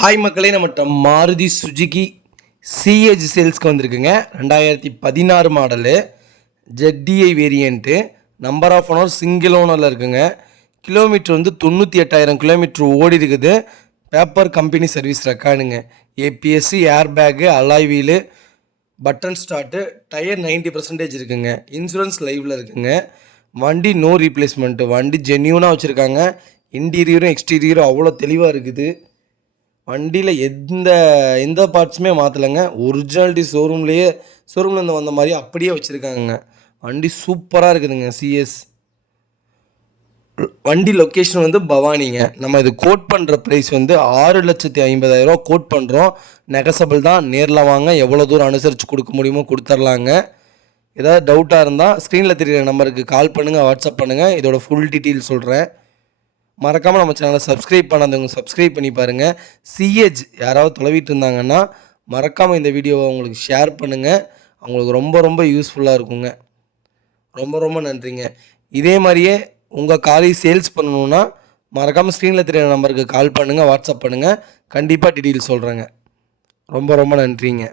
Hi மக்களே, நம்மகிட்ட Maruti Suzuki CH சேல்ஸ்க்கு வந்திருக்குங்க. 2016 model, ZDI variant, number of owner single ஓனரில் இருக்குங்க. கிலோமீட்டர் வந்து 98,000 கிலோமீட்டர் ஓடி இருக்குது. பேப்பர் கம்பெனி சர்வீஸ் ரெக்கார்டுங்க. ஏபிஎஸ்சி, airbag, alloy wheel, button start, tyre 90% இருக்குங்க. இன்சூரன்ஸ் லைவில் இருக்குங்க. வண்டி நோ ரீப்ளேஸ்மெண்ட்டு, வண்டி ஜென்யூனாக வச்சுருக்காங்க. இன்டீரியரும் எக்ஸ்டீரியரும் அவ்வளோ தெளிவாக இருக்குது. வண்டியில் எந்த பார்ட்ஸுமே மாற்றலைங்க. ஒரிஜினாலிட்டி ஷோரூம்லேருந்து வந்த மாதிரி அப்படியே வச்சுருக்காங்க. வண்டி சூப்பராக இருக்குதுங்க. சிஎஸ் வண்டி லொக்கேஷன் வந்து பவானிங்க. நம்ம இது கோட் பண்ணுற ப்ரைஸ் வந்து 6,50,000 கோட் பண்ணுறோம். நெகசபிள் தான். நேரில் வாங்க, எவ்வளோ தூரம் அனுசரித்து கொடுக்க முடியுமோ கொடுத்துர்லாங்க. ஏதாவது டவுட்டாக இருந்தால் ஸ்க்ரீனில் தெரிகிற நம்பருக்கு கால் பண்ணுங்கள், வாட்ஸ்அப் பண்ணுங்கள். இதோட ஃபுல் டீட்டெயில் சொல்கிறேன். மறக்காமல் நம்ம சேனலை சப்ஸ்கிரைப் பண்ணாதவங்க சப்ஸ்கிரைப் பண்ணி பாருங்கள். சிஹெச் யாராவது தொலைவிட்டு இருந்தாங்கன்னா மறக்காமல் இந்த வீடியோவை உங்களுக்கு ஷேர் பண்ணுங்கள். அவங்களுக்கு ரொம்ப ரொம்ப யூஸ்ஃபுல்லாக இருக்குங்க. ரொம்ப ரொம்ப நன்றிங்க. இதே மாதிரியே உங்கள் காரை சேல்ஸ் பண்ணணுன்னா மறக்காமல் ஸ்க்ரீனில் தெரியுற நம்பருக்கு கால் பண்ணுங்கள், வாட்ஸ்அப் பண்ணுங்கள். கண்டிப்பாக டீட்டெயில் சொல்கிறேங்க. ரொம்ப ரொம்ப நன்றிங்க.